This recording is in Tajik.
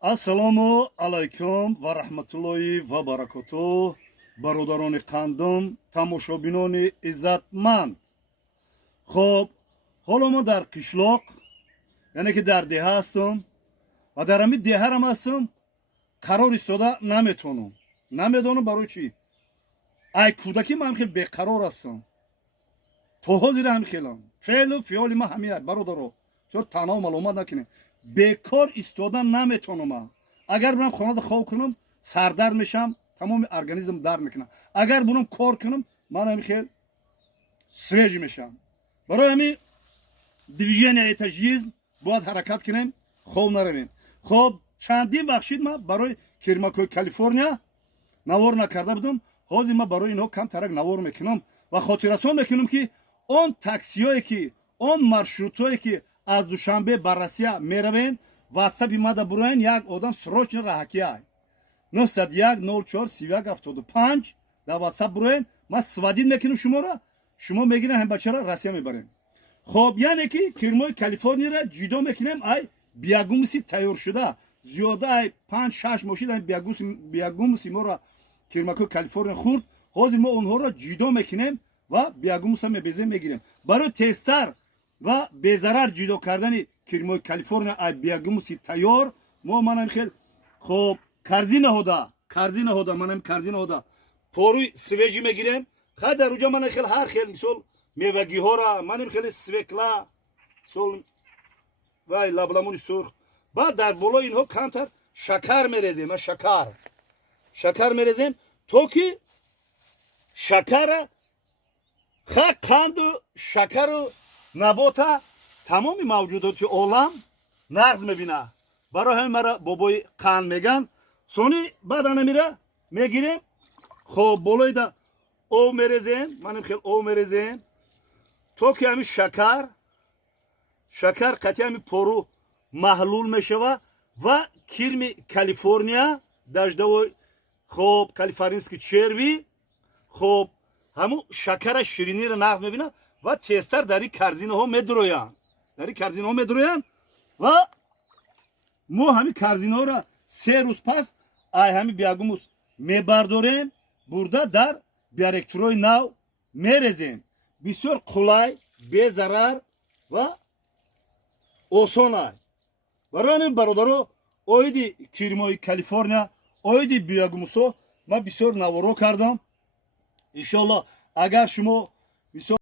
Ассалому алайкум ва раҳматуллоҳи ва баракатуҳ. Бародарони қандум, тамошобинони иззатманд. Хоб, ҳоло мо дар қишлоқ, яъне ки дар деҳа ҳастам ва дар ҳамин деҳарам ҳастам, қарор истода наметонам. Намедонам барои чӣ. Ай кӯдакӣ ман хел беқарор ҳастам. То ҳозир ҳам хелам. Феълу фиёли ман ҳамин аст, бародаро. Чор танҳо маломат накунем. Бекор истода наметонам. Агар бурам хонада хоб кунам, сардард мешам, тамоми организм дард мекунам. Агар бурам кор кунам, ман ҳамин хел свежӣ мешам. Барои ҳамин движения это жизнь, бояд ҳаракат кунем, хоб наравем. Хоб, чандин бахшид ман барои Кирмакои Калифорния навор накарда будам. Ҳозир ман барои инҳо камтарак навор мекунам ва хотиррасон мекунам ки он таксиҳое ки, он маршрутҳое ки аз Душанбе ба Россия меравен, ватсапи мада буроен як одам срочно раҳакияй 901 04 31 75 дар ватсап буроен, ман свадид мекунам шуморо, шумо мегирем ҳам бачаро Россия мебарем. Хоб, яъне ки Кирмои Калифорнияро ҷудо мекунем, ай биягумуси тайёршуда зиёда ай 5-6 мошин ай биягумуси моро Кирмакои Калифорния хурд. Ҳозир мо онҳоро ҷудо мекунем ва биягумуса мебезем мегирем. Барои тестар ва безарар ҷудо кардани Кирмои Калифорния ай биягумуси тайёр, мо манам хел хоб карзӣ наҳода манам карзӣ наҳода поруи свежӣ мегирем. Хай дар уҷа манам хел ҳар хел мисол мевагиҳора манам хел свекла сол вай лабламуни сурх. Баъд дар болои инҳо камтар шакар мерезем. Шакар мерезем то ки шакара ха қанду шакару набота тамоми мавҷудоти олам нағз мебина. Барои ҳамин мара бобои қанд меган. Сони баъд анамира мегирем. хоб болоида об мерезем, манам хел об мерезем то ки ҳамин шакар қатъи ҳамин пору маҳлул мешава ва Кирми Калифорния даждавои хоб калифорнийский черви хоб ҳамун шакара шириниро нағз мебина ва тестар дар ин карзинаҳо медуроянд ва мо ҳамин карзинаҳоро 3 рӯз пас ай ҳамин биягумус мебардорем, бурда дар биоректорои нав мерезем. Бисёр қулай, безарар ва осон аст. барои ҳамин бародаро оиди Кирмои Калифорния, оиди биягумусҳо ман бисёр наворо кардам. иншоалло агар шумо бисёр